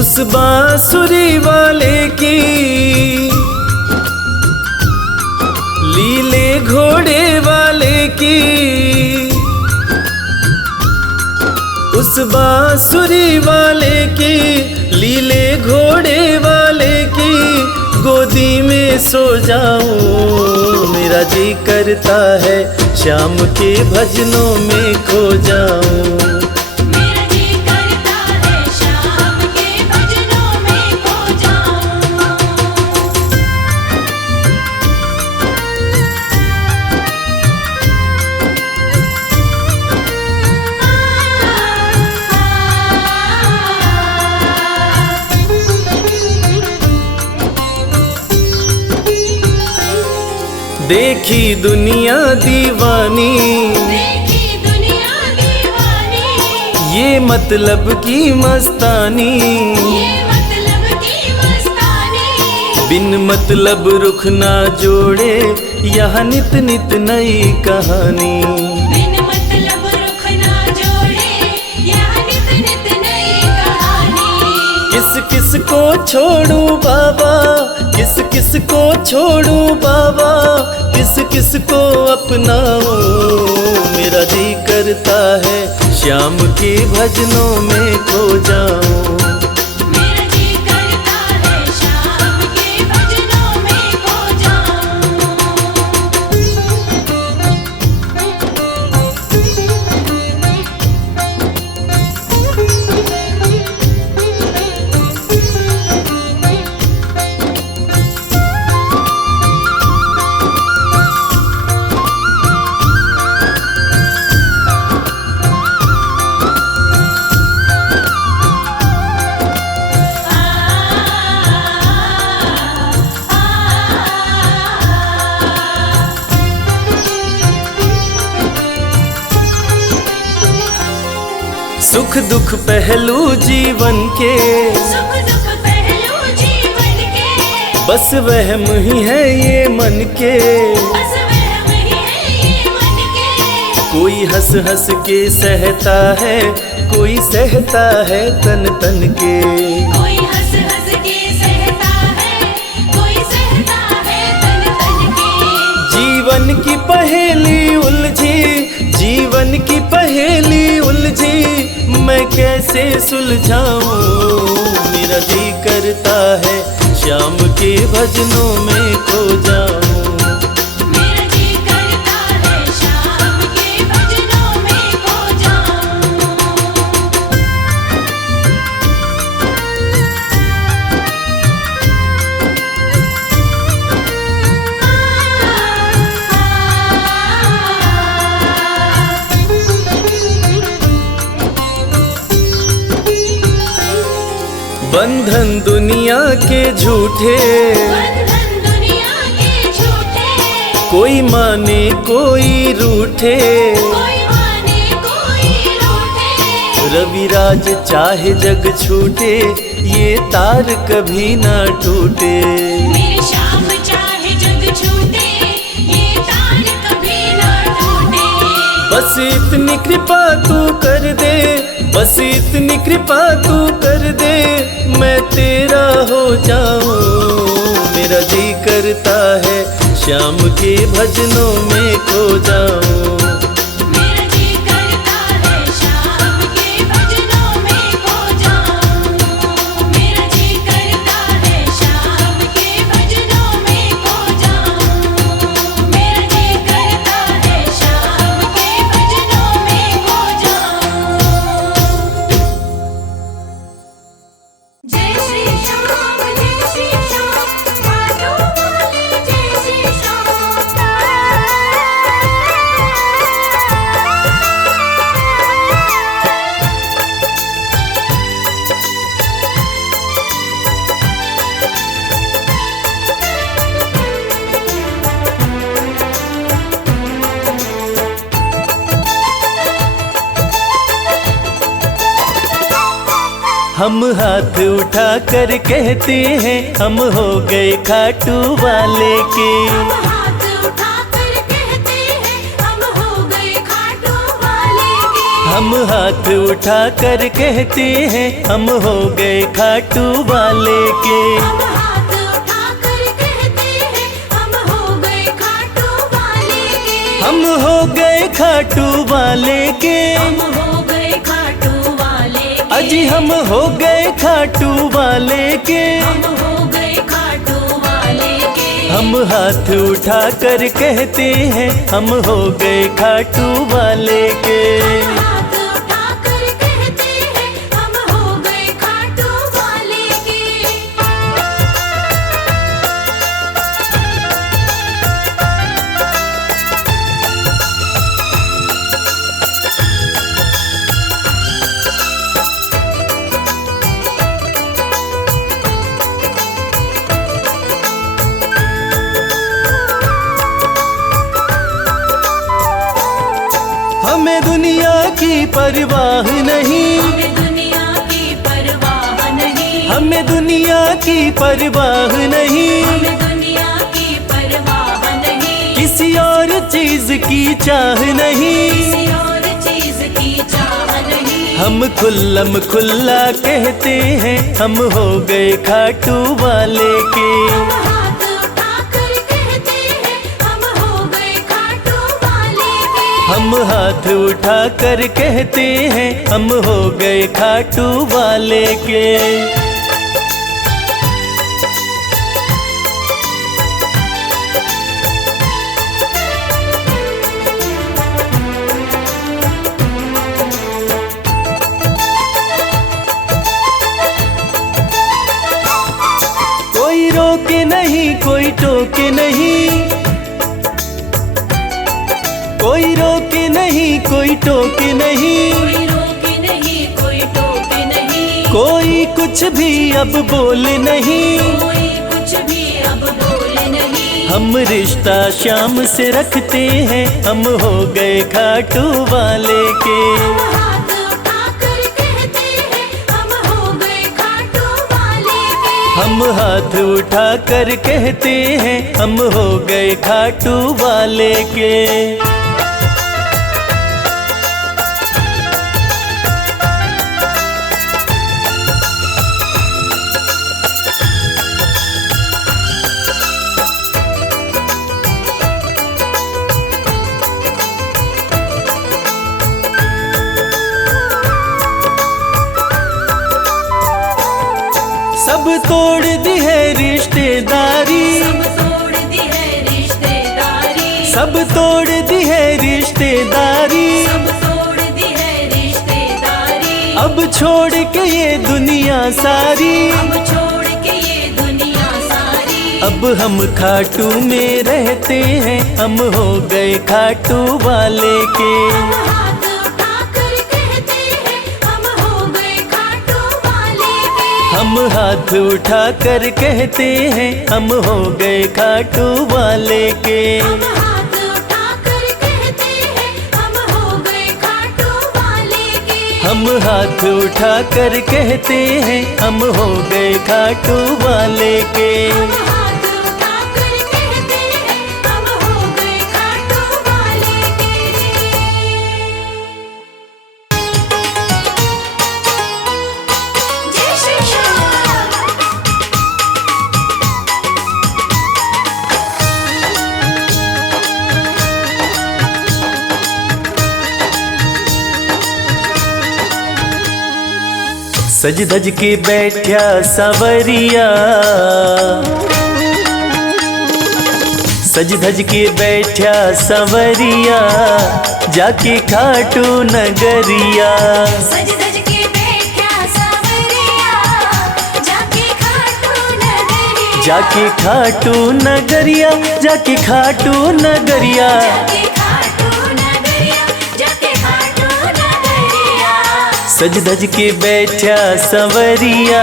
उस बांसुरी वाले की लीले घोड़े वाले की, उस बांसुरी वाले की लीले घोड़े वाले की गोदी में सो जाऊं। मेरा जी करता है श्याम के भजनों में खो जाऊं। मेरा जी करता है श्याम के भजनों में खो जाऊं। देखी दुनिया दीवानी, देखी दुनिया दीवानी, ये मतलब की मस्तानी, ये मतलब की मस्तानी। बिन मतलब रुख ना जोड़े यहाँ नित नित नई कहानी। बिन मतलब रुख ना जोड़े यहाँ नित नित नई कहानी। किस किस को छोड़ूं बाबा, किस किस को छोड़ूं बाबा, किस किस को अपनाऊं। मेरा जी करता है श्याम के भजनों में खो जाऊं। मेरा जी करता है श्याम के भजनों में खो जाऊं। सुख दुख पहलू जीवन के, सुख दुख पहलू जीवन के, बस वहम ही है ये मन के। बस वहम ही है ये मन के। कोई हंस हंस के सहता है, कोई सहता है तन तन के। कोई हंस हंस के सहता है, कोई सहता है तन तन के। जीवन की पहेली उलझी, जीवन की पहेली उलझी, मैं कैसे सुलझाऊं। मेरा जी करता है श्याम के भजनों में खो जाऊं। मेरा जी करता है श्याम के भजनों में खो जाऊं। बंधन दुनिया के झूठे, बंधन दुनिया के झूठे, कोई माने कोई रूठे। कोई माने कोई रूठे। रविराज चाहे जग छूटे, ये तार कभी ना टूटे। मेरे श्याम चाहे जग छूटे, ये तार कभी ना टूटे। बस इतनी कृपा तू कर दे, बस इतनी कृपा तू कर दे, मैं तेरा हो जाऊं। मेरा जी करता है श्याम के भजनों में खो जाऊं। मेरा जी करता है श्याम के भजनों में खो जाऊं। मेरा जी करता है श्याम के भजनों में खो जाऊं। मेरा जी करता है श्याम के भजनों में खो जाऊं। जय श्री श्याम, जय श्री श्याम, माधो बोले जय श्री श्याम। हम हाथ उठा कर कहते हैं हम हो गए खाटू वाले के। हम हाथ उठाकर कहते हैं हम हो गए खाटू वाले के। हम हाथ उठा कर कहते हैं हम हो गए खाटू वाले के। हम हाथ उठा कर कहते हैं हम हो गए खाटू वाले के। हम हो गए खाटू वाले के। हम हो गए खाटू वाले के। अजी हम हो गए खाटू वाले के। हम हो गए खाटू वाले के। हम हाथ उठा कर कहते हैं हम हो गए खाटू वाले के। हम हाथ उठा कर कहते हैं हम हो गए खाटू वाले के। हमें दुनिया की परवाह नहीं। हमें दुनिया की परवाह नहीं। हमें दुनिया की परवाह नहीं। हमें दुनिया की परवाह नहीं। किसी और चीज की चाह नहीं। किसी और चीज की चाह नहीं। हम खुल्लम खुल्ला कहते हैं हम हो गए खाटू वाले के। हम हाथ उठा कर कहते हैं हम हो गए खाटू वाले के। हम हाथ उठा कर कहते हैं हम हो गए खाटू वाले के। कोई रोके नहीं कोई टोके नहीं। कोई रोके नहीं कोई टोके नहीं। कोई रोके नहीं कोई टोके नहीं। कोई कुछ भी अब बोले नहीं। कोई कुछ भी अब बोले नहीं। हम रिश्ता शाम से रखते हैं हम हो गए खाटू वाले के। हम हाथ उठा कर कहते हैं हम हो गए खाटू वाले के। हम हाथ उठा कर कहते हैं हम हो गए खाटू वाले के। सब तोड़ दी है रिश्तेदारी। सब तोड़ दी है रिश्तेदारी। सब तोड़ दी है रिश्तेदारी। सब तोड़ दी है रिश्तेदारी। अब छोड़ के ये दुनिया सारी। अब छोड़ के ये दुनिया सारी। अब हम खाटू में रहते हैं हम हो गए खाटू वाले के। हम हाथ उठा कर कहते हैं हम हो गए खाटू वाले के। हम हाथ उठा कर कहते हैं हम हो गए खाटू वाले के। हम हाथ उठा कर कहते हैं हम हो गए खाटू वाले के। हम हाथ उठा कर कहते हैं हम हो गए खाटू वाले के। हम हाथ उठा कर कहते हैं हम हो गए खाटू वाले के। जय श्री श्याम। सज धज के बैठा सवरिया। सज धज के बैठा सवरिया जाके खाटू नगरिया। सज धज के बैठा सावरिया जाके खाटू नगरिया। जाके खाटू नगरिया जाके खाटू नगरिया। जाके खाटू नगरिया जाके खाटू नगरिया। सज धज के बैठा सवरिया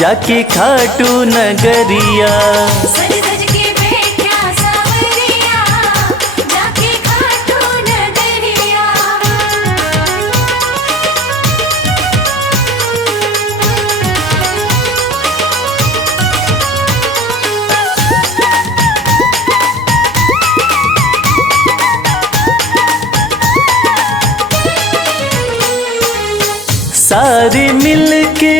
जाके खाटू नगरिया। सज धज के बैठा सावरिया जाके खाटू नगरिया। सारे मिलके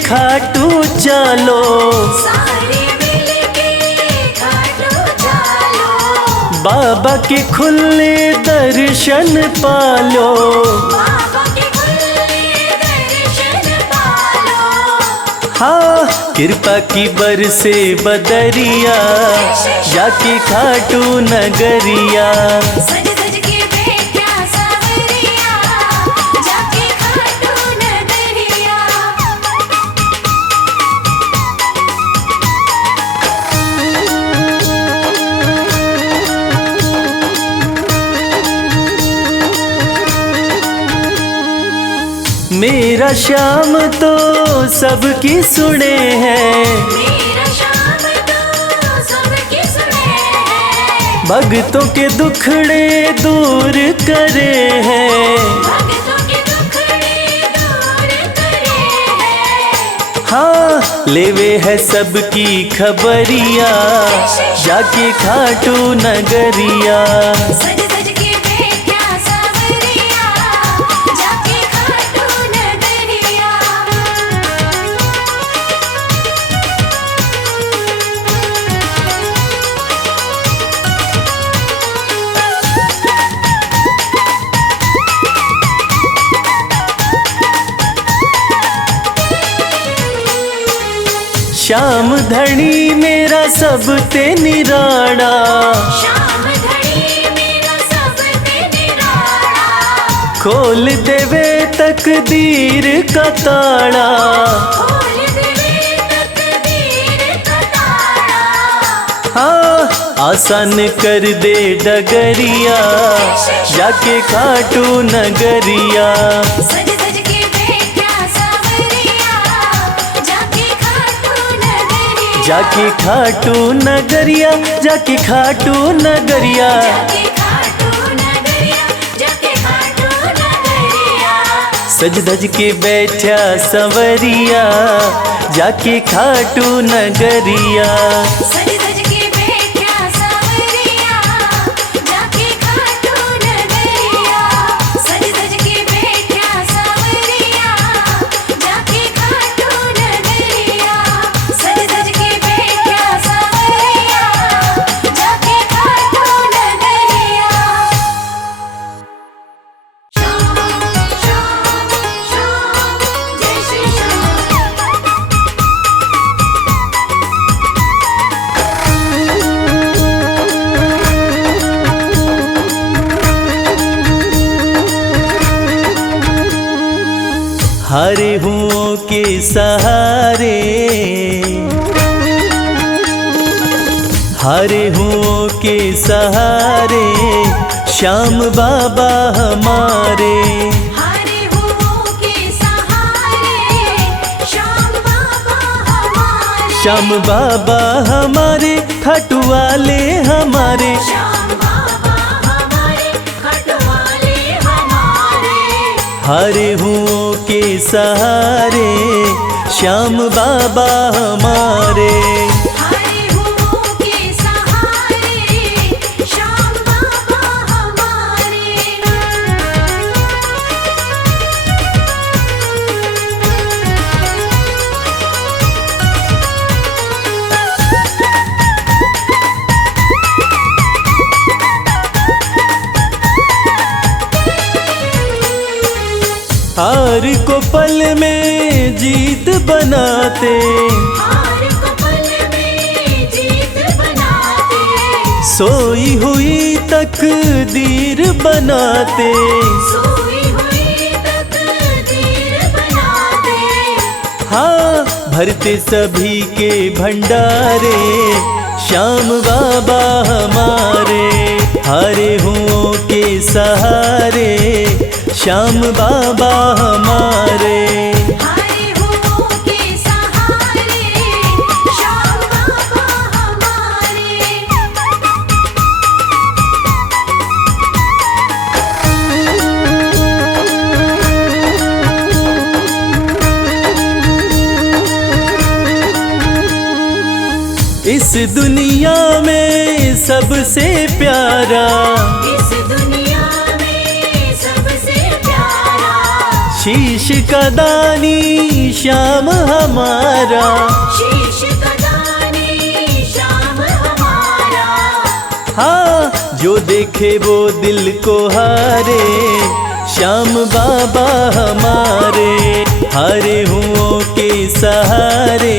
खाटू चालो, सारे मिलके खाटू चालो, बाबा के खुले दर्शन पालो। बाबा के खुले दर्शन पालो। हाँ, कृपा की बरसे बदरिया, जाके खाटू नगरिया। सज सज के बैठा सावरिया, जाके खाटू नगरिया। मेरा श्याम तो सबकी सुने हैं, मेरा श्याम तो सबकी सुने हैं, भक्तों के दुखड़े दूर करे हैं। भक्तों के दुखड़े दूर करे हैं। हाँ, लेवे है सबकी खबरिया, जाके खाटू नगरिया। सज सज के बैठा सावरिया, जाके खाटू नगरिया। श्याम धनी मेरा सब ते निराड़ा, श्याम धनी मेरा सब ते निराला, खोल देवे तकदीर का ताड़ा। खोल देवे तकदीर का ताड़ा। हाँ, आसान कर दे डगरिया, जाके खाटू नगरिया। सज सज के बैठा सावरिया, जाके खाटू नगरिया। जाके खाटू नगरिया, जाके खाटू नगरिया। जाके खाटू नगरिया, जाके खाटू नगरिया। सज धज के बैठा संवरिया, जाके खाटू नगरिया। सज सज के बैठा सावरिया, जाके खाटू नगरिया। सज सज के बैठा सावरिया, जाके खाटू नगरिया। सज सज के बैठा सावरिया, जाके खाटू नगरिया। श्याम श्याम श्याम, जय श्री श्याम। हरे हुओं के सहारे, हरे हुओं के सहारे, श्याम बाबा हमारे। हरे हुओं के सहारे, श्याम बाबा हमारे। श्याम बाबा हमारे, खाटू वाले हमारे। श्याम बाबा हमारे, खटवाले हमारे। हरे हुओं के सहारे, श्याम बाबा हमारे। हरे हुओं के सहारे, श्याम बाबा हमारे। हार को पल में जीत बनाते, हार को पल में जीत बनाते, सोई हुई तकदीर बनाते। सोई हुई तकदीर बनाते। हाँ, भरते सभी के भंडारे, श्याम बाबा हमारे। हरे हुओं के सहारे, श्याम बाबा हमारे। हरे हुओं के सहारे, श्याम बाबा हमारे। इस दुनिया में सबसे प्यारा, इस दुनिया में सबसे प्यारा, शीश का दानी श्याम हमारा, शीश कदानी श्याम हमारा। हाँ जो देखे वो दिल को हारे, श्याम बाबा हमारे, हारे हुओं के सहारे,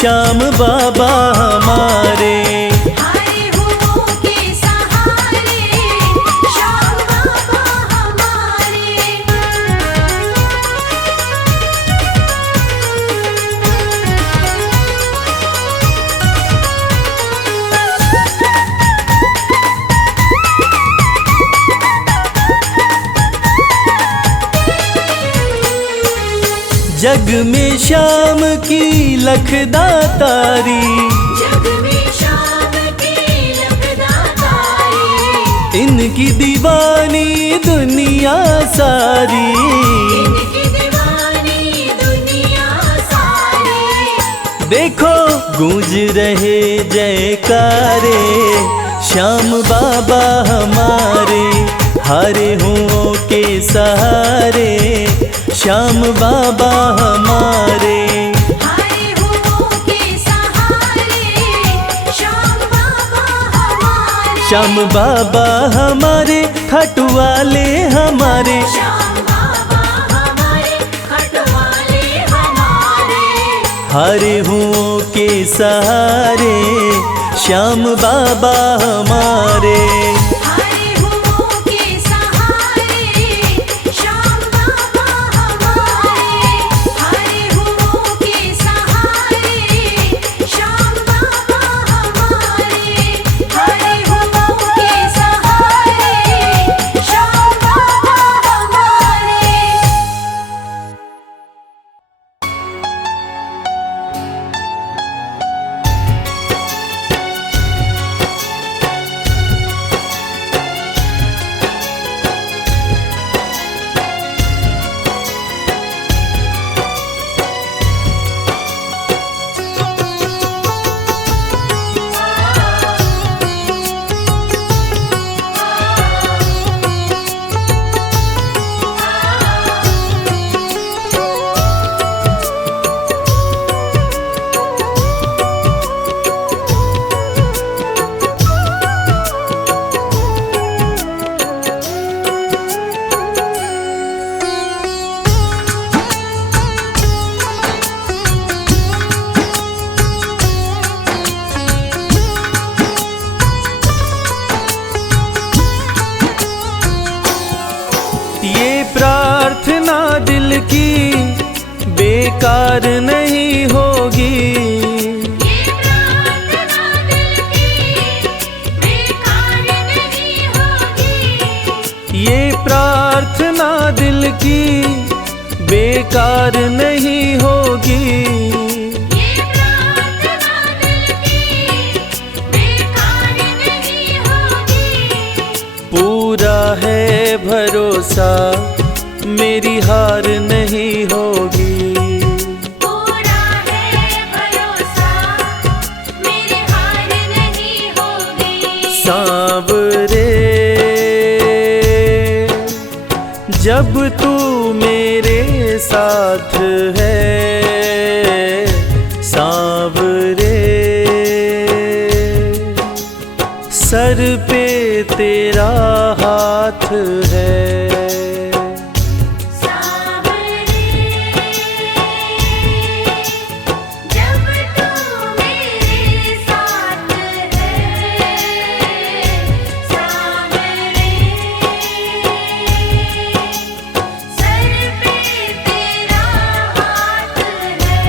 श्याम बाबा हमारे। हारे हुओं के सहारे श्याम बाबा हमारे। जग में श्याम की लखदातारी, जग में श्याम की लखदातारी, इनकी दीवानी दुनिया सारी, इनकी दीवानी दुनिया सारी। देखो गूंज रहे जयकारे, श्याम बाबा हमारे, हारे हुओं के सहारे, श्याम बाबा हमारे। हारे हुओं के सहारे श्याम बाबा हमारे। श्याम बाबा हमारे, खाटू वाले हमारे, श्याम बाबा हमारे, खटवाले हमारे। हारे हुओं के सहारे, श्याम बाबा हमारे। हारे हुओं के सहारे श्याम बाबा हमारे। हारे हुओं के सहारे श्याम बाबा हमारे। हारे हुओं के सहारे श्याम बाबा हमारे। ये प्रार्थना दिल की बेकार नहीं होगी, ये प्रार्थना दिल की बेकार नहीं होगी। ये प्रार्थना दिल की बेकार नहीं होगी। ये प्रार्थना दिल की बेकार नहीं होगी। पूरा है भरोसा मेरी हार नहीं होगी। पूरा है भरोसा मेरे हार नहीं होगी। सांवरे जब तू मेरे साथ है, सांवरे सर पे तेरा हाथ है। सांवरे जब तू मेरे साथ है, सांवरे सर पे तेरा हाथ है।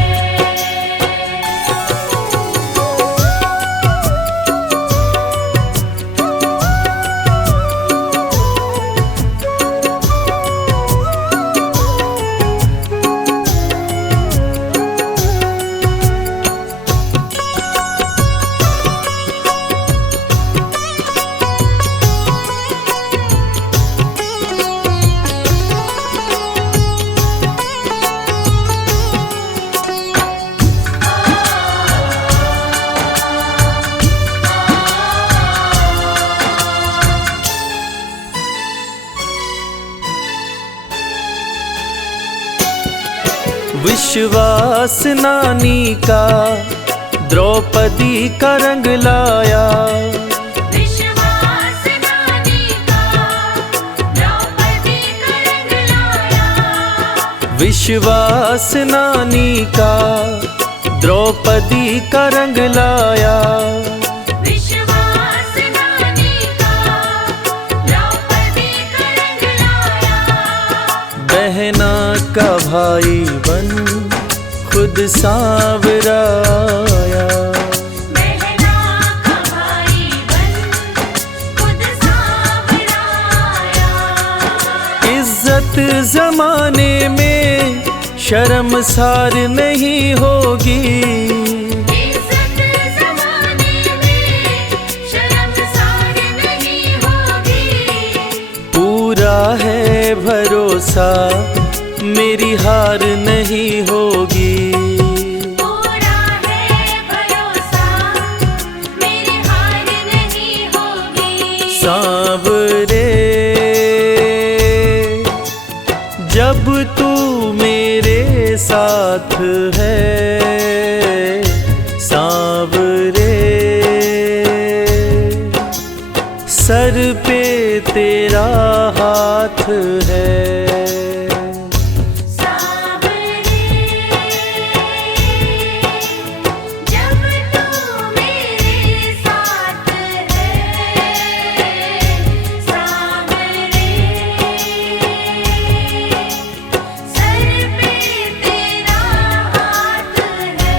विश्वास नानी का द्रौपदी का रंग लाया। विश्वास नानी का द्रौपदी का रंग लाया। विश्वास नानी का द्रौपदी का रंग लाया। विश्वास नानी का द्रौपदी का रंग लाया। बहना का भाई बन खुद सांवराया। बहना का भाई बन खुद सांवराया। इज्जत जमाने में शर्मसार नहीं होगी। इज्जत ज़माने में शर्मसार नहीं होगी। पूरा है भरोसा मेरी हार नहीं होगी। पूरा है भरोसा मेरी हार नहीं होगी। सांवरे जब तू मेरे साथ है, सांवरे सर पे तेरा हाथ है। सांवरे जब तू मेरे साथ है। सांवरे सर पे तेरा हाथ है।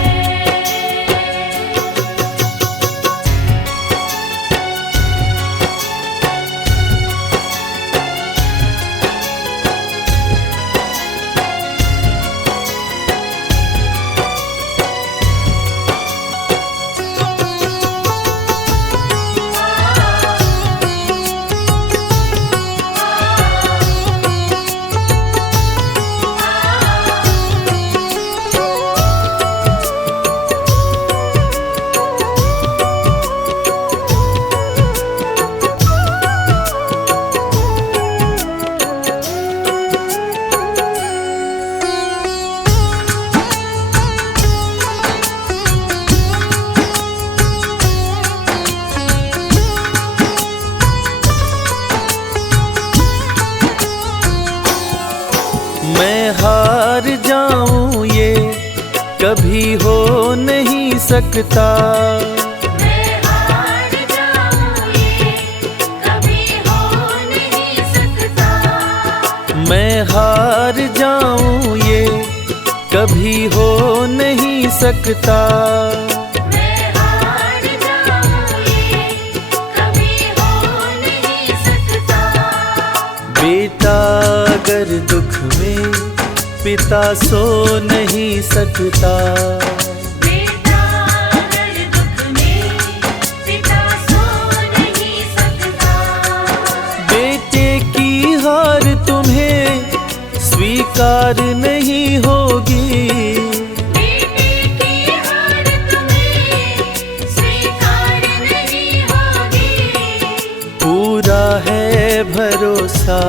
मैं हार जाऊं ये कभी हो नहीं सकता। मैं हार जाऊं ये कभी हो नहीं सकता। मैं हार जाऊं ये कभी हो नहीं सकता। मैं हार जाऊं ये कभी हो नहीं सकता। बेटा अगर दुख में पिता सो नहीं सकता। बेटा अगर दुख में पिता सो नहीं सकता। बेटे की हार तुम्हें स्वीकार नहीं होगी। बेटे की हार तुम्हें स्वीकार नहीं होगी। पूरा है भरोसा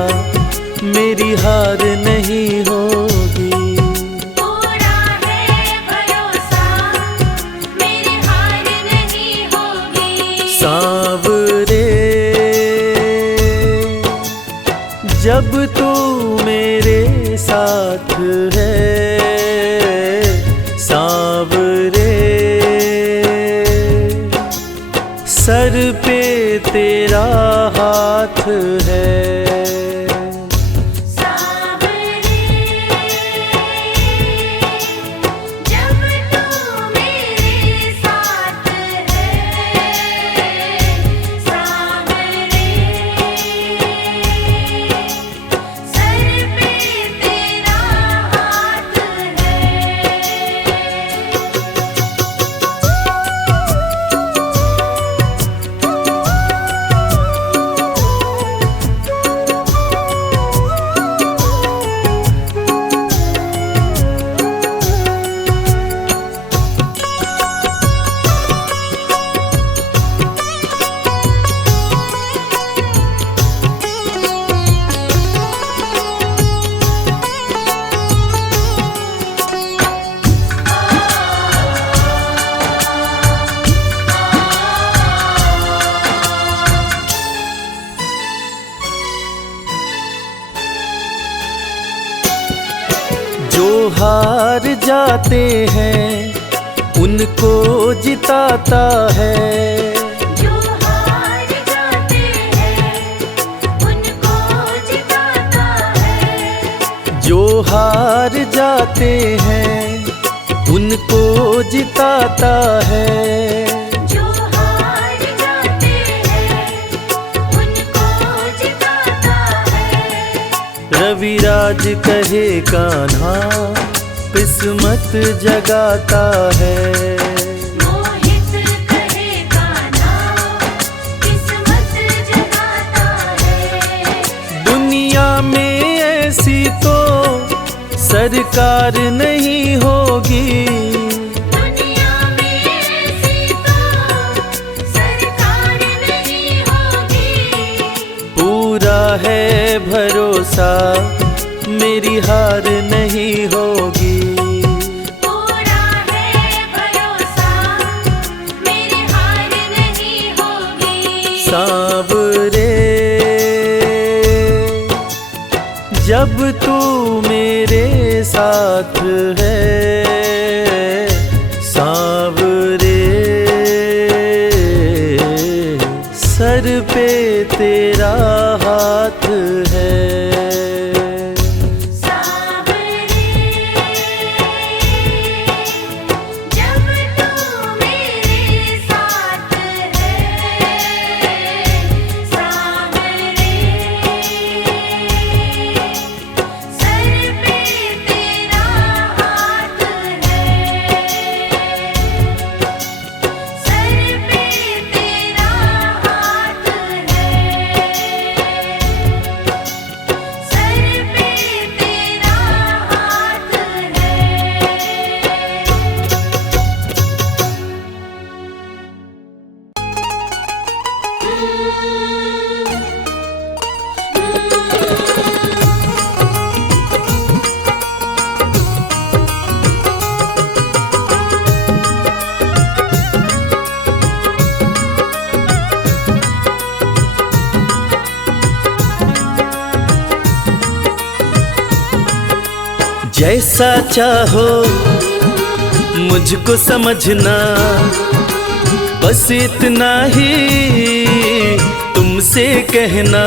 मेरी हार नहीं होगी। पूरा है भरोसा मेरी हार नहीं होगी। सांवरे जब तू मेरे साथ है, सांवरे सर पे तेरा हाथ है। सांवरे जब तू मेरे साथ है। सांवरे सर पे तेरा हाथ है। जो हार जाते हैं उनको जिताता है। जो हार जाते हैं उनको जिताता है। जो हार जाते हैं उनको जिताता है। जो हार जाते हैं उनको जिताता है। रविराज कहे कान्हा किस्मत जगाता है। मोहित कहे कान्हा किस्मत जगाता है। दुनिया में ऐसी तो सरकार नहीं होगी। दुनिया में ऐसी तो सरकार नहीं होगी। पूरा है भरोसा मेरी हार नहीं होगी। पूरा है भरोसा मेरी हार नहीं होगी। सांवरे जब तू मेरे साथ है, सांवरे सर पे तेरा हाथ है। सांवरे जब तू मेरे साथ है, सांवरे सर पे तेरा हाथ है। सर पे तेरा हाथ है। सर पे तेरा हाथ जैसा चाहो मुझको समझना, बस इतना ही तुमसे कहना।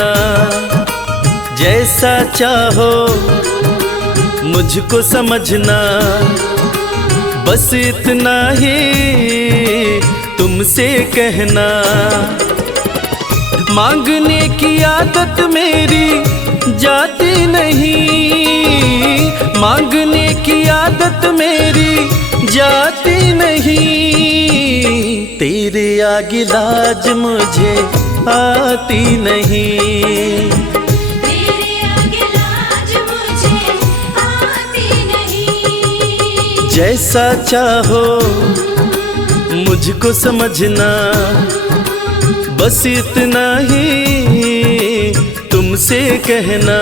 जैसा चाहो मुझको समझना, बस इतना ही तुमसे कहना। मांगने की आदत मेरी जाती नहीं, मांगने की आदत मेरी जाती नहीं। तेरे आगे लाज मुझे आती नहीं। तेरे आगे लाज मुझे आती नहीं। जैसा चाहो मुझको समझना, बस इतना ही तुमसे कहना।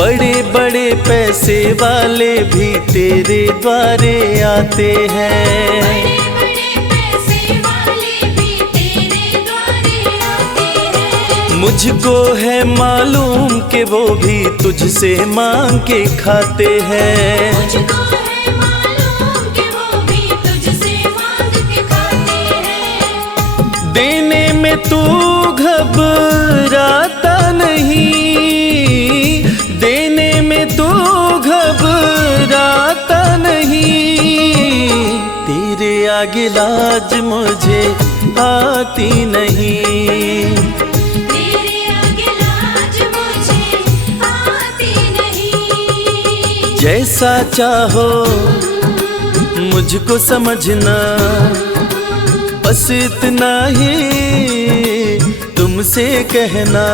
बड़े बड़े पैसे वाले भी तेरे द्वारे आते हैं। बड़े बड़े पैसे वाले भी तेरे द्वारे आते हैं। मुझको है मालूम कि वो भी तुझसे मांग के खाते हैं। मुझको है मालूम कि वो भी तुझसे मांग के खाते हैं। देने में तू घबराता नहीं, देने में तू घबराता नहीं। तेरे आगे लाज मुझे आती नहीं। तेरे आगे लाज मुझे आती नहीं। जैसा चाहो मुझको समझना, बस इतना ही तुमसे कहना।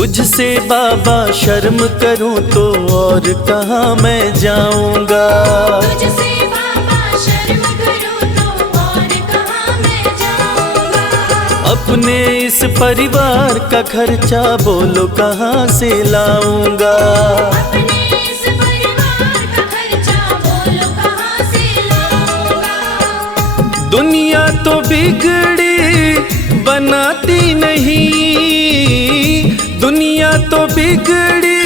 तुझसे बाबा शर्म करूं तो और कहाँ मैं जाऊंगा। तुझसे बाबा शर्म करूं तो और कहाँ मैं जाऊंगा। अपने इस परिवार का खर्चा बोलो कहाँ से लाऊंगा। अपने इस परिवार का खर्चा बोलो कहाँ से लाऊंगा। दुनिया तो बिगड़ी बनाती नहीं, दुनिया तो बिगड़ी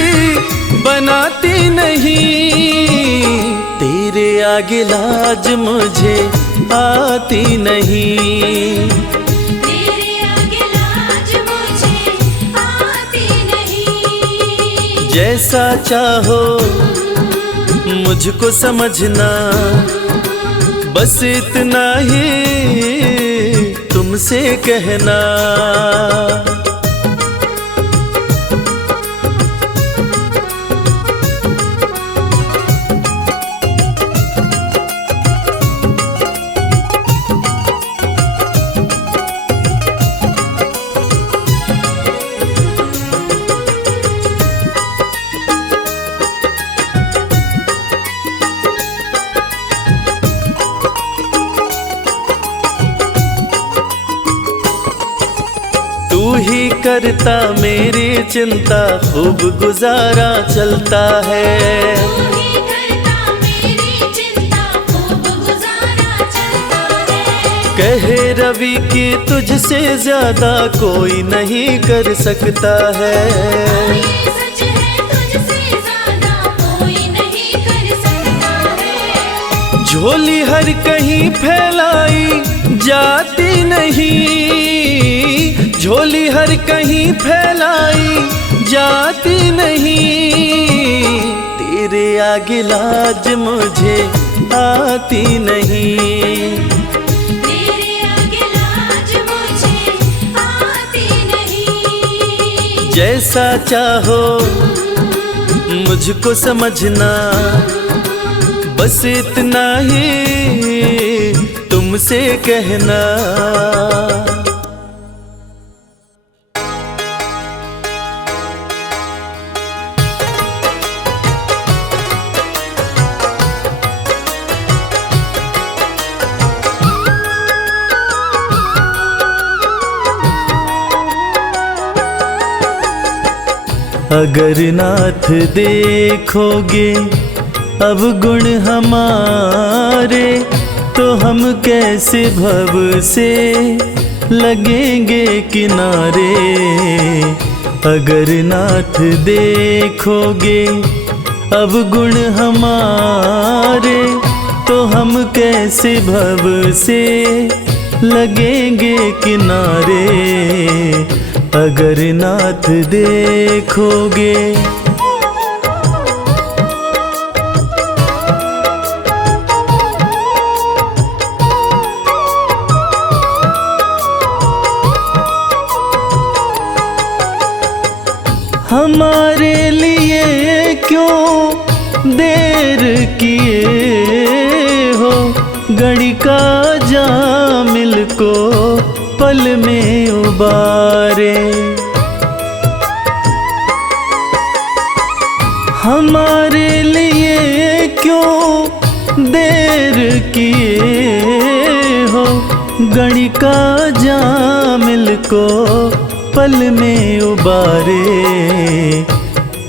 बनाती नहीं, तेरे आगे लाज मुझे आती नहीं। तेरे आगे लाज मुझे आती नहीं। जैसा चाहो मुझको समझना, बस इतना ही तुमसे कहना। तू ही करता मेरी चिंता, खूब गुजारा चलता है। तू ही करता मेरी चिंता, खूब गुजारा चलता है। कहे रवि कि तुझसे ज्यादा कोई नहीं कर सकता है। ये सच है, तुझसे ज्यादा कोई नहीं कर सकता है। झोली हर कहीं फैलाई जाती नहीं, झोली हर कहीं फैलाई जाती नहीं, तेरे आगे लाज मुझे आती नहीं। तेरे आगे लाज मुझे आती नहीं। जैसा चाहो मुझको समझना, बस इतना ही तुमसे कहना। अगर नाथ देखोगे अब गुण हमारे, तो हम कैसे भव से लगेंगे किनारे। अगर नाथ देखोगे अब गुण हमारे, तो हम कैसे भव से लगेंगे किनारे। अगर नाथ देखोगे हमारे लिए क्यों देर किए हो, गणिका जामिल को पल में उबारे। हमारे लिए क्यों देर किए हो, गणिका जामिल को पल में उबारे।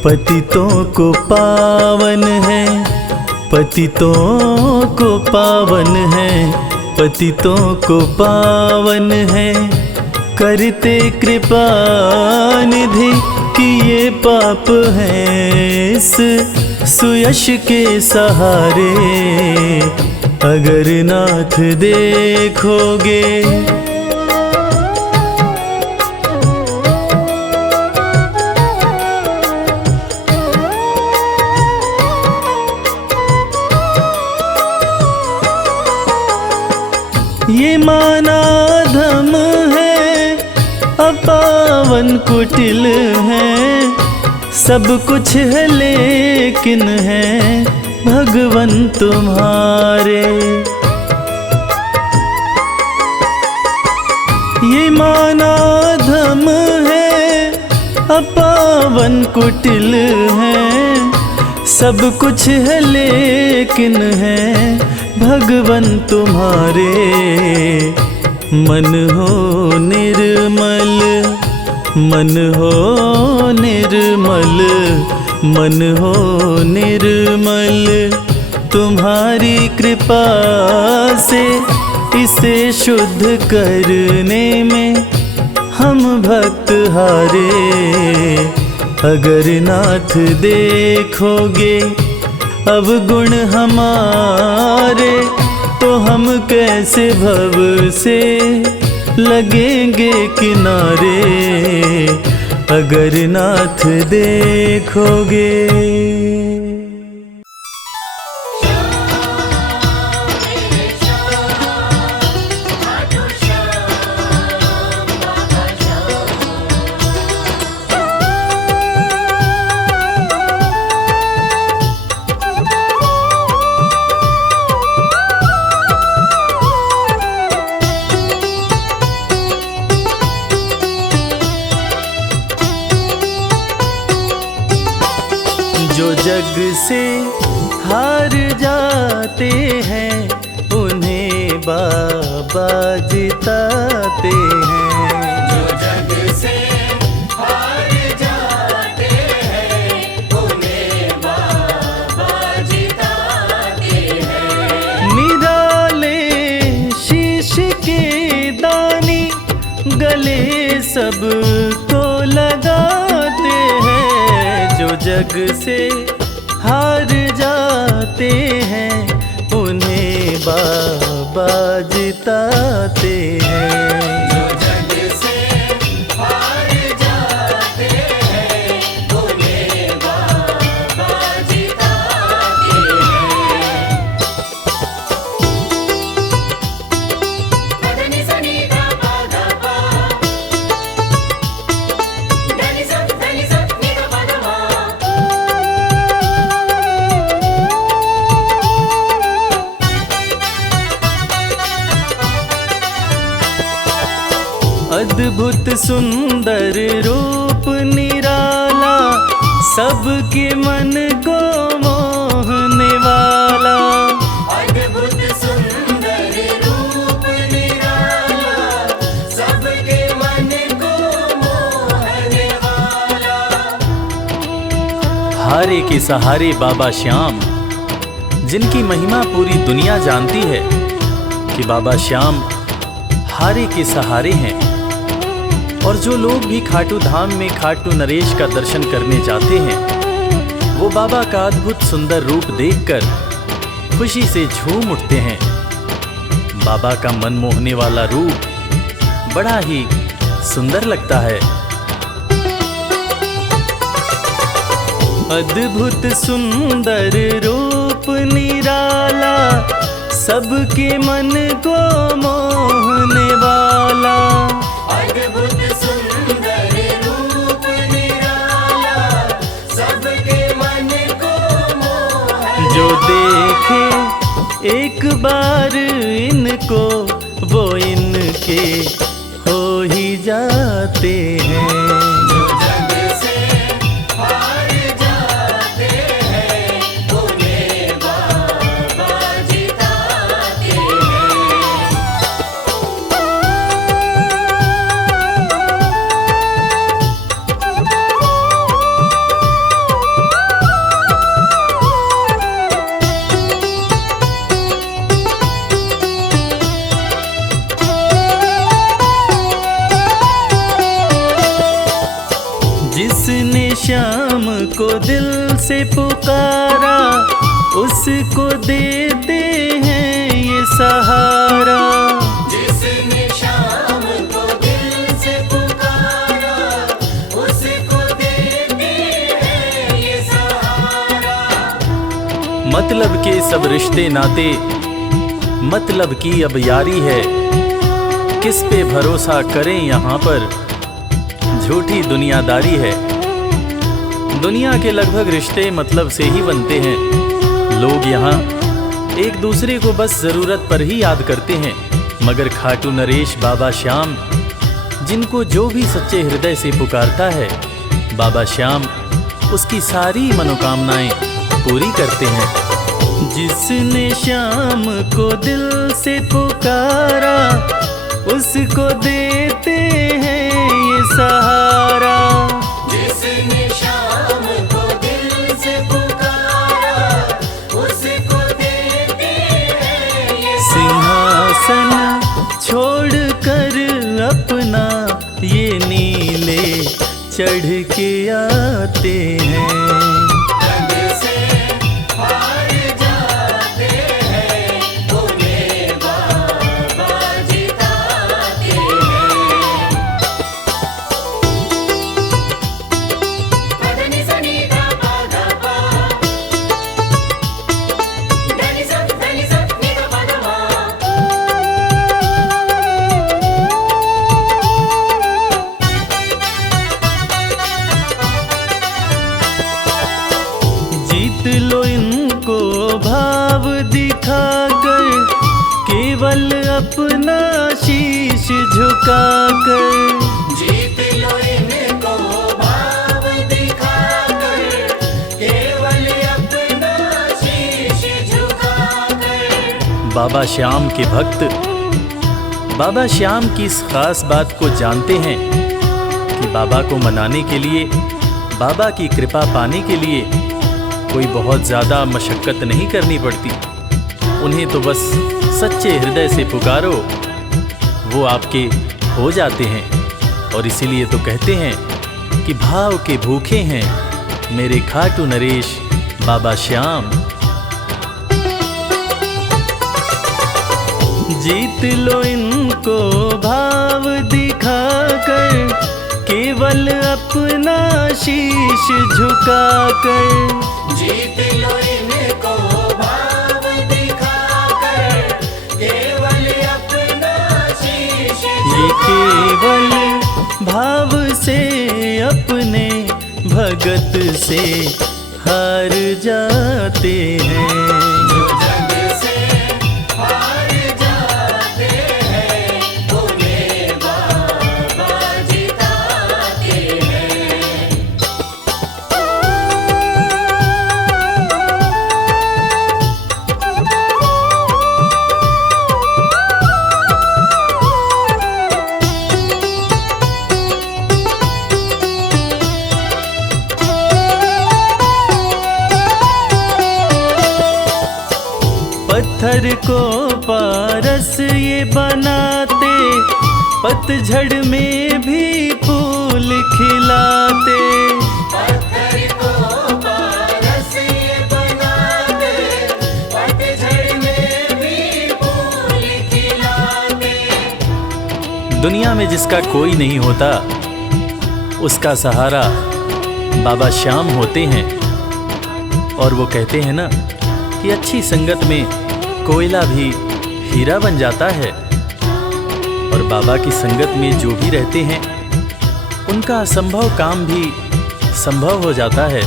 पतितों को पावन है, पतितों को पावन है, पतितों को पावन है, करते कृपा निधि कि ये पाप हैं इस सुयश के सहारे। अगर नाथ देखोगे ये माना धम है, अपावन कुटिल है, सब कुछ है लेकिन है भगवन तुम्हारे। ये माना धम है, अपावन कुटिल हैं, सब कुछ है लेकिन है भगवन तुम्हारे। मन हो निर्मल, मन हो निर्मल, मन हो निर्मल, तुम्हारी कृपा से इसे शुद्ध करने में हम भक्त हारे। अगर नाथ देखोगे अब गुण हमारे, तो हम कैसे भव से लगेंगे किनारे। अगर नाथ देखोगे। जो जग से हार जाते हैं, उन्हें बाबा जिताते हैं। जो जग से हार जाते हैं, उन्हें बाबा जिताते हैं। निराले शीश के दानी गले सबको लगाते हैं। जो जग से हार जाते हैं, उन्हें बाबा जिताते हैं। जो जग से हार जाते हैं, उन्हें बाबा जिताते हैं। पधनि सनि धा पा धा पा, धनि सा नि धा पा धा मा। अद्भुत सुंदर रूप निराला, सबके मन को मोहने वाला। अद्भुत सुंदर रूप निराला, सबके मन को मोहने वाला। हारे के सहारे बाबा श्याम, जिनकी महिमा पूरी दुनिया जानती है कि बाबा श्याम हारे के सहारे हैं। और जो लोग भी खाटू धाम में खाटू नरेश का दर्शन करने जाते हैं, वो बाबा का अद्भुत सुंदर रूप देखकर खुशी से झूम उठते हैं। बाबा का मन मोहने वाला रूप बड़ा ही सुंदर लगता है। अद्भुत सुंदर रूप निराला, सबके मन को मोहने वाला। अद्भुत सुंदर रूप निराला, सबके मन को मोहने। जो देखे एक बार इनको, वो इनके हो ही जाते हैं। जो जग से हार जाते हैं, उन्हें बाबा जिताते हैं। जिसने श्याम को दिल से पुकारा, उसको देते हैं ये सहारा। जिसने शाम को दिल से पुकारा, उसको देते हैं ये सहारा। मतलब के सब रिश्ते नाते, मतलब की अब यारी है। किस पे भरोसा करें यहाँ पर, झूठी दुनियादारी है। दुनिया के लगभग रिश्ते मतलब से ही बनते हैं। लोग यहाँ एक दूसरे को बस ज़रूरत पर ही याद करते हैं, मगर खाटू नरेश बाबा श्याम, जिनको जो भी सच्चे हृदय से पुकारता है, बाबा श्याम उसकी सारी मनोकामनाएं पूरी करते हैं। जिसने श्याम को दिल से पुकारा, उसको देते हैं ये सहारा। जिसने शाम को दिल से पुकारा, उसको देते हैं ये सिंहासन छोड़कर अपना ये नीले चढ़ के आते हैं। जग से हार जाते हैं, उन्हें बाबा जिताते हैं। पदनि सनि धा पा धा पा, धनि सा नि धा पा धा मा। जीत लो इनको भाव दिखाकर, केवल अपना शीश झुकाकर। जीत लो इनको भाव दिखाकर, केवल अपना शीश झुकाकर। बाबा श्याम के भक्त बाबा श्याम की इस खास बात को जानते हैं कि बाबा को मनाने के लिए, बाबा की कृपा पाने के लिए कोई बहुत ज़्यादा मशक्क़त नहीं करनी पड़ती। उन्हें तो बस सच्चे हृदय से पुकारो, वो आपके हो जाते हैं। और इसीलिए तो कहते हैं कि भाव के भूखे हैं मेरे खाटू नरेश बाबा श्याम। जीत लो इनको भाव दिखाकर, केवल अपना शीश झुकाकर। जीत लो इनको भाव दिखाकर, केवल अपना शीश ये केवल भाव से अपने भगत से हार जाते हैं। जो जग से हार जाते हैं, उन्हें बाबा जिताते हैं। पत्थर को पारस ये बनाते, पतझड़ में भी फूल खिलाते। पत्थर को पारस ये बनाते, पतझड़ में भी फूल खिलाते। दुनिया में जिसका कोई नहीं होता, उसका सहारा बाबा श्याम होते हैं। और वो कहते हैं ना कि अच्छी संगत में कोयला भी हीरा बन जाता है। और बाबा की संगत में जो भी रहते हैं, उनका असंभव काम भी संभव हो जाता है।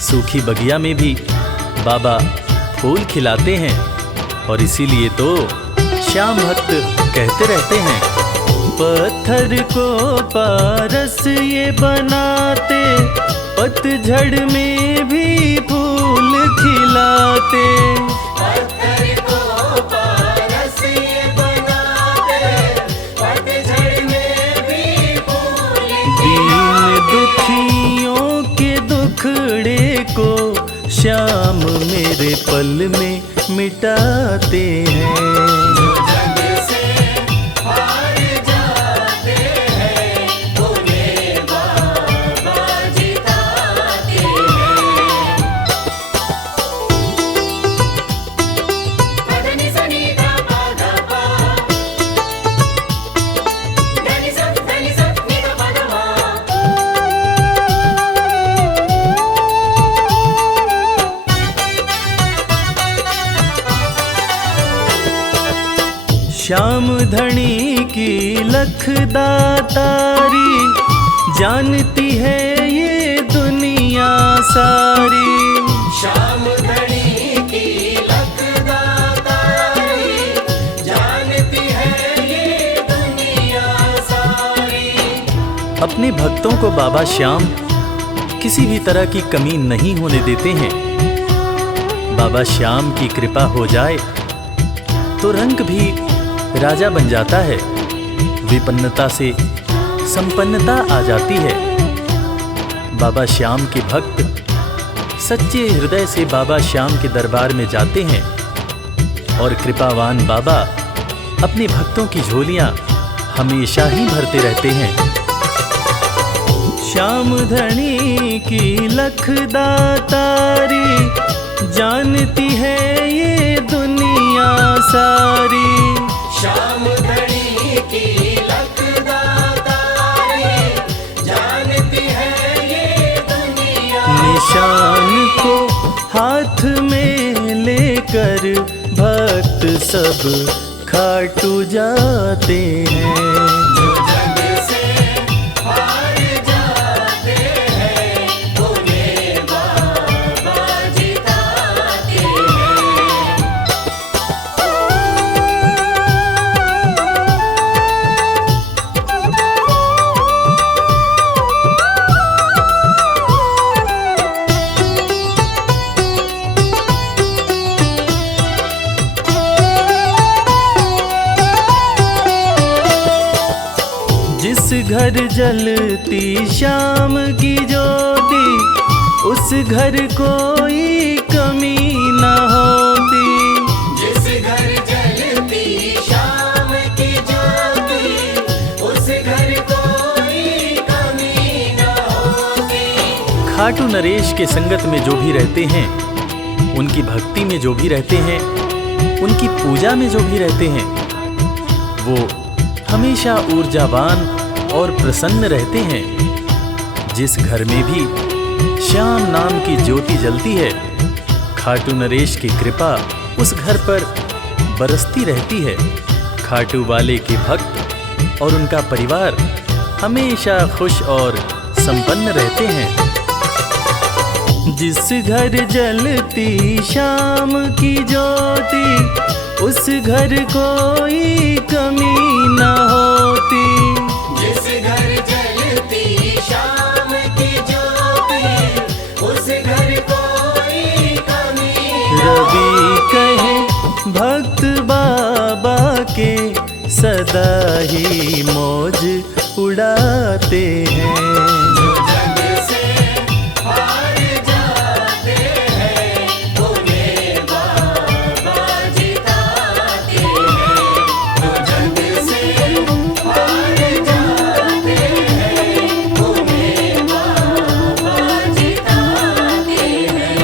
सूखी बगिया में भी बाबा फूल खिलाते हैं। और इसीलिए तो श्याम भक्त कहते रहते हैं, पत्थर को पारस ये बनाते, पतझड़ में भी फूल खिलाते। पत्थर को पारस ये बनाते, पतझड़ में भी फूल दीन दुखियों के दुखड़े को श्याम मेरे पल में मिटाते हैं। जो जग से हार जाते हैं, उन्हें बाबा जिताते हैं। पदनि सनि धा पा धा पा, धनि सा नि धा पा धा मा। श्याम धनी की लख दातारी, जानती है ये दुनिया सारी। श्याम धनी की लख दातारी, जानती है ये दुनिया सारी। अपने भक्तों को बाबा श्याम किसी भी तरह की कमी नहीं होने देते हैं। बाबा श्याम की कृपा हो जाए तो रंग भी राजा बन जाता है, विपन्नता से संपन्नता आ जाती है। बाबा श्याम के भक्त सच्चे हृदय से बाबा श्याम के दरबार में जाते हैं और कृपावान बाबा अपने भक्तों की झोलियां हमेशा ही भरते रहते हैं। श्याम धनी की लख दातारी, जानती है ये दुनिया सारी। श्याम धनी की लख दातारी, जानती है ये दुनिया। निशान को हाथ में लेकर भक्त सब खाटू जाते हैं। जो जग से हार जाते हैं, उन्हें बाबा जिताते हैं। जिस घर जलती श्याम की ज्योति, उस घर कोई कमी न होती। जिस घर जलती श्याम की ज्योति, उस घर कोई कमी न होती। खाटू नरेश के संगत में जो भी रहते हैं, उनकी भक्ति में जो भी रहते हैं, उनकी पूजा में जो भी रहते हैं, वो हमेशा ऊर्जावान और प्रसन्न रहते हैं। जिस घर में भी श्याम नाम की ज्योति जलती है, खाटू नरेश की कृपा उस घर पर बरसती रहती है। खाटू वाले के भक्त और उनका परिवार हमेशा खुश और संपन्न रहते हैं। जिस घर जलती श्याम की ज्योति, उस घर कोई कमी न होती। जिस घर जलती श्याम की ज्योति, उस घर कोई कमी न रवि कहे भक्त बाबा के, सदा ही मौज उड़ाते हैं। जो जग से हार जाते हैं, उन्हें बाबा जिताते हैं। जो जग से हार जाते हैं, उन्हें बाबा जिताते हैं।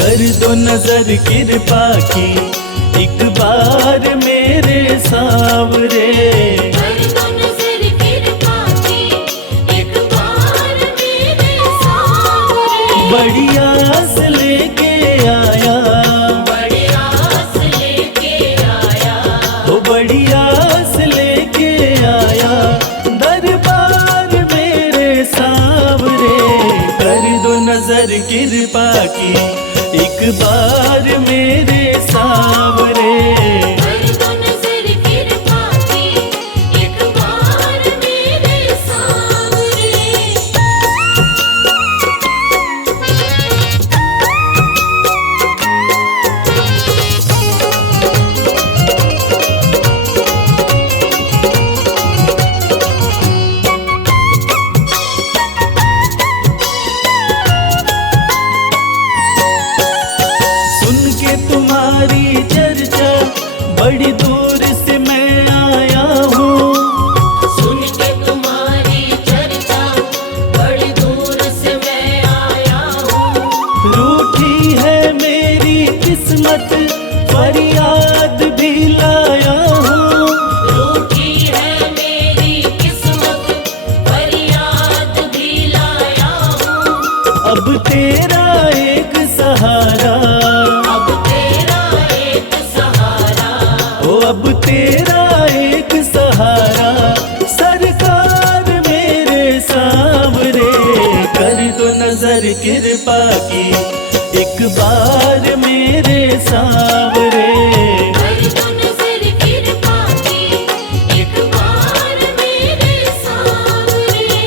कर दो नजर कृपा की एक बार मेरे सावरे। कर दो नजर कृपा की, एक बार मेरे सावरे। बड़ी आस लेके आया, बड़ी आस लेके आया। वो बड़ी आस लेके आया, दरबार मेरे सावरे। कर दो नजर कृपा की एक बार मेरे सावरे। कर दो नजर कृपा की, एक बार मेरे सावरे। सुन के तुम्हारी चर्चा बड़ी दूर से मैं आया हूँ। सुन के तुम्हारी चर्चा, बड़ी दूर से मैं आया हूँ। रूठी है मेरी किस्मत, फरियाद भी लाया हूँ। रूठी है मेरी किस्मत, फरियाद तेरा एक सहारा, अब तेरा एक सहारा, ओ अब तेरा एक सहारा, सरकार मेरे सांवरे, कर दो नजर कृपा की एक बार मेरे सांवरे। कर दो नजर कृपा की एक बार मेरे सांवरे।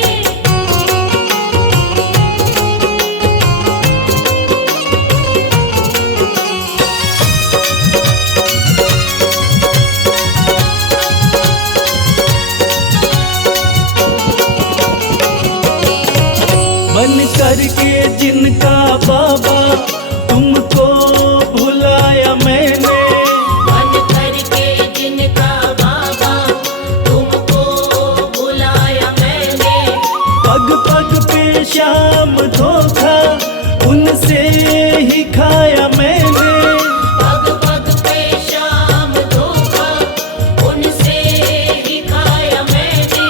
बन करके जिनका बाबा तुमको भुलाया मैंने, बन करके जिनका बाबा तुमको बुलाया मैंने, पग पग पे शाम धोखा उनसे ही खाया मैंने। पग पग पे शाम धोखा उनसे ही खाया मैंने।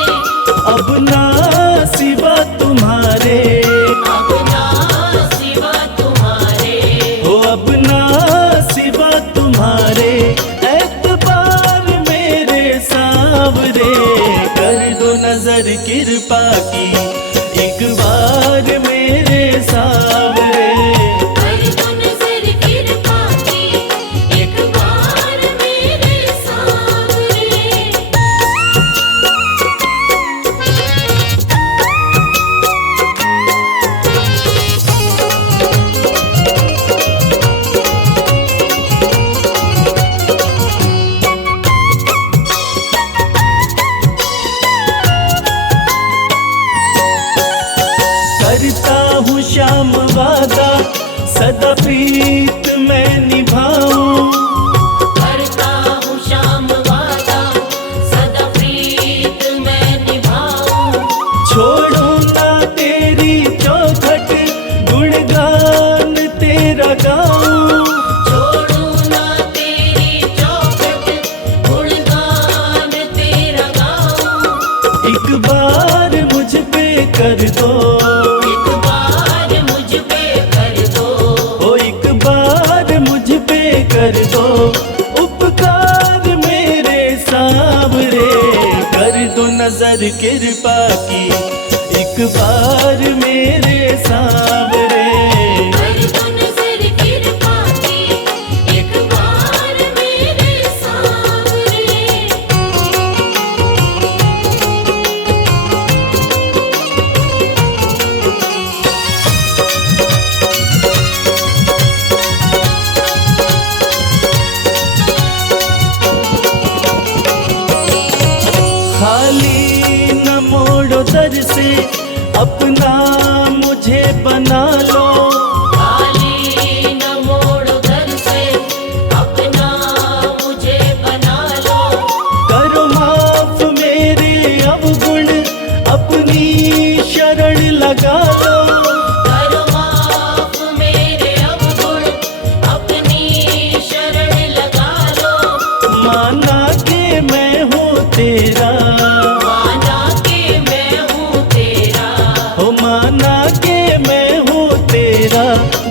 अब ना सिवा तुम्हारे, अब ना सिवा तुम्हारे, हो अब ना सिवा तुम्हारे, एतबार मेरे सांवरे, कर दो नजर कृपा की एक बार मेरे सांवरे। कर दो नजर कृपा की एक बार मेरे सांवरे। करता हूँ श्याम वादा सदा प्रीत मैं निभाऊं, करता हूँ श्याम वादा सदा प्रीत मैं निभाऊं। छोड़ूं ना तेरी चौखट गुणगान तेरा गाऊं। छोड़ू ना तेरी चौखट गुणगान तेरा गाऊं। एक बार मुझ पे कर दो, एक बार मुझ पे कर दो, ओ एक बार मुझ पे कर दो उपकार मेरे सांवरे, कर दो नजर कृपा की एक बार मेरे सांवरे। कर दो नजर कृपा की एक बार मेरे सांवरे। खाली न मोड़ो दर से अपना मुझे बना लो, खाली न मोड़ो दर से अपना मुझे बना लो। करो माफ मेरे अवगुण अपनी शरण लगा लो। करो माफ मेरे अवगुण अपनी शरण लगा लो। माना कि मैं हूँ तेरा, माना कि मैं हूँ तेरा, हो माना कि मैं हूँ तेरा,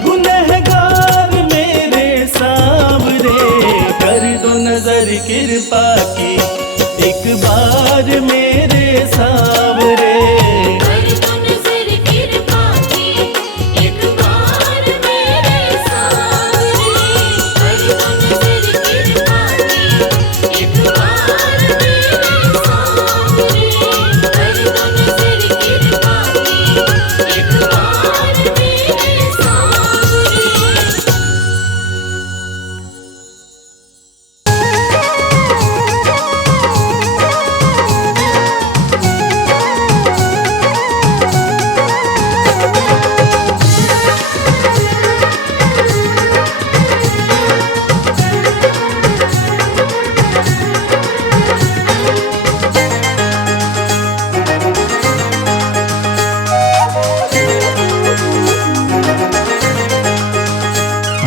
गुनहगार मेरे सांवरे, कर दो नजर कृपा की एक बार मेरे सांवरे। कर दो नजर कृपा की एक बार मेरे सांवरे। कर दो नजर कृपा की एक बार मेरे सांवरे। कर दो नजर कृपा की एक बार मेरे सांवरे।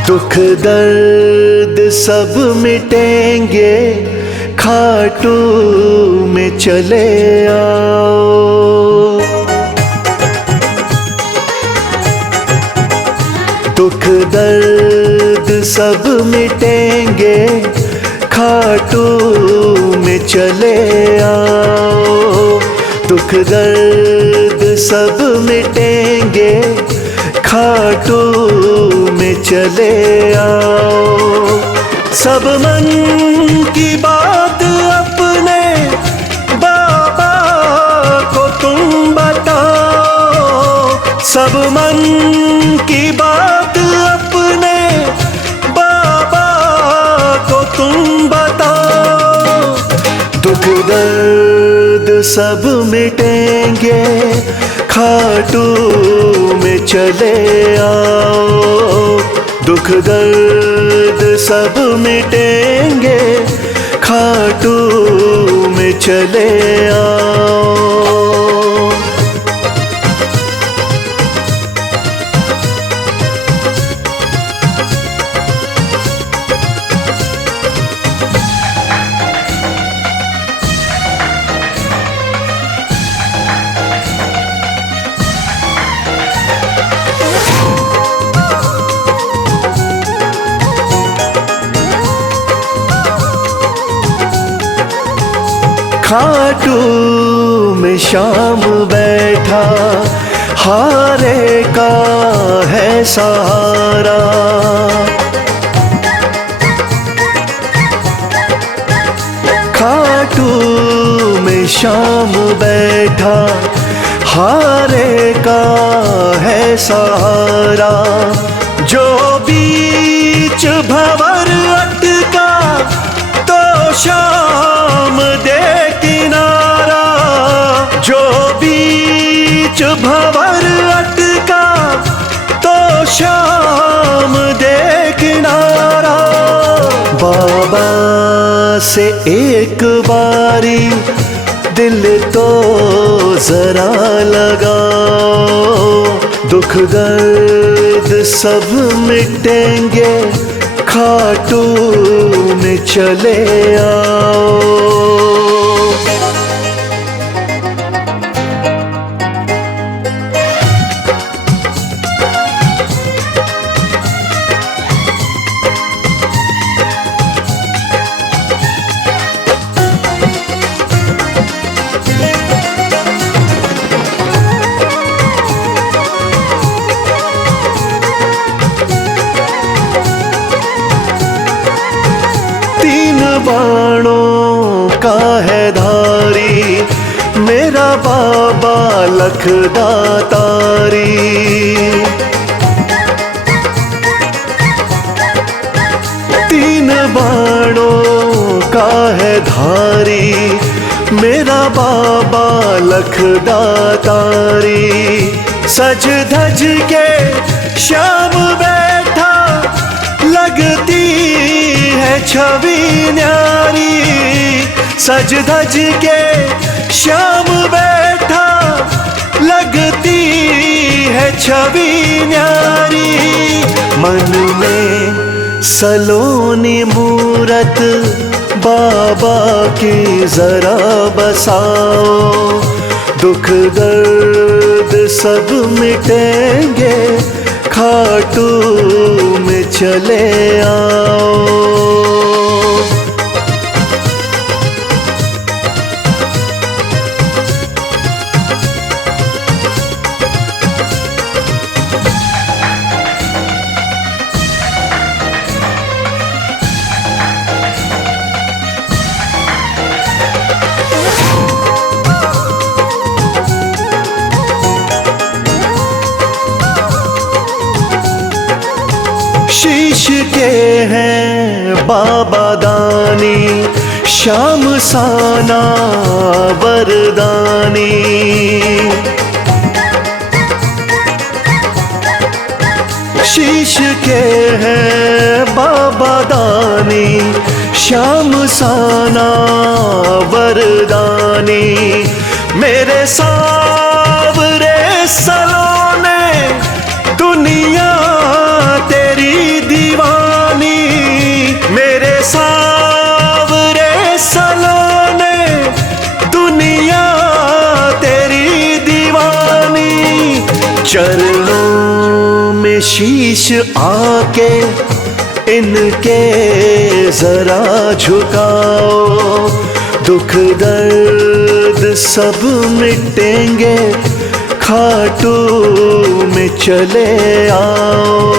दुख दर्द सब मिटेंगे, खाटू में चले आओ। दुख दर्द सब मिटेंगे, खाटू में चले आओ। दुख दर्द सब मिटेंगे, खाटू में चले आओ। सब मन की बात अपने बाबा को तुम बताओ। सब मन की बात अपने बाबा को तुम बताओ। दुख दर्द सब मिटेंगे, खाटू में चले आओ। दुख दर्द सब मिटेंगे, खाटू में चले आओ। खाटू में शाम बैठा, हारे का है सहारा। खाटू में शाम बैठा, हारे का है सहारा। जो बीच भंवर अटका, तो शाम दे किनारा। जो बीच भंवर अटका, तो शाम दे किनारा। बाबा से एक बारी दिल तो जरा लगाओ। दुख दर्द सब मिटेंगे, खाटू में चले आओ। बाणों का है धारी, मेरा बाबा लखदातारी। तीन बाणों का है धारी, मेरा बाबा लखदातारी। सज धज के श्याम बैठा, लगती है छवि न्यारी। सज धज के श्याम बैठा, लगती है छवि न्यारी। मन में सलोनी मूरत बाबा की जरा बसाओ। दुख दर्द सब मिटेंगे, खाटू में चले आओ। शीश के हैं बाबा दानी, श्याम साना वरदानी। शीश के हैं बाबा दानी, श्याम साना वरदानी। मेरे सावरे सलोने, दुनिया तेरी दीवानी। मेरे सावरे सलोने, दुनिया तेरी दीवानी। चरणों में शीश आके इनके जरा झुकाओ, दुख दर्द सब मिटेंगे, खाटू में चले आओ।